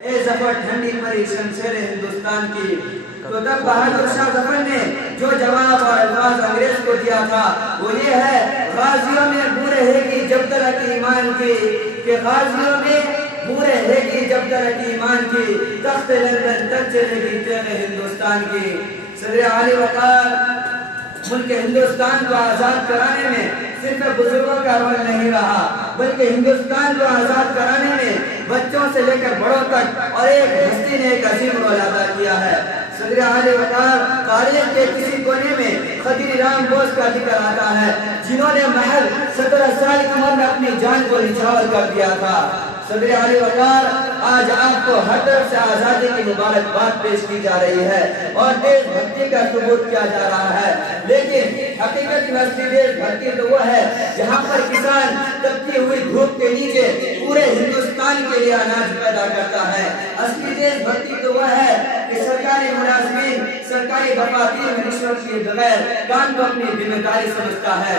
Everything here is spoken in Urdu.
اے ظفر ٹھنڈی پری شمشیر ہندوستان کی، تو تب بہادر شاہ ظفر نے جو جواب اور الفاظ انگریز کو دیا تھا وہ یہ ہے، غازیوں میں بو رہے گی جب تک ایمان کی، کہ غازیوں میں بو رہے گی جب تک ایمان کی، تخت لندن تک چلے گی تیغ ہندوستان کی۔ صدر اعلی وقار ملک ہندوستان کو آزاد کرانے میں صرف بزرگوں کا رول نہیں رہا، بلکہ ہندوستان کو آزاد کرانے میں بچوں سے لے کر بڑوں تک اور ایک ہستی نے ایک عظیم رول ادا کیا ہے۔ صدر اعلی وقار تاریخ کے کسی کونے میں خدیوی رام بوس کا ذکر آتا ہے، جنہوں نے محض 17 سال کی عمر میں اپنی جان کو نچھاور کر دیا تھا۔ صدر اعلی وقار آج آپ کو ہر طرف سے آزادی کی مبارکباد پیش کی جا رہی ہے اور دیش بھکتی کا ثبوت کیا جا رہا ہے، لیکن حقیقت میں اصلی دیش بھکتی تو وہ ہے جہاں پر کسان تپتی ہوئی دھوپ کے نیچے پورے ہندوستان کے لیے اناج پیدا کرتا ہے۔ اصلی دیش بھکتی تو وہ ہے کہ سرکاری ملازمین سرکاری دفاتر میں رشوت کے بغیر کام کو اپنی ذمہ داری سمجھتا ہے۔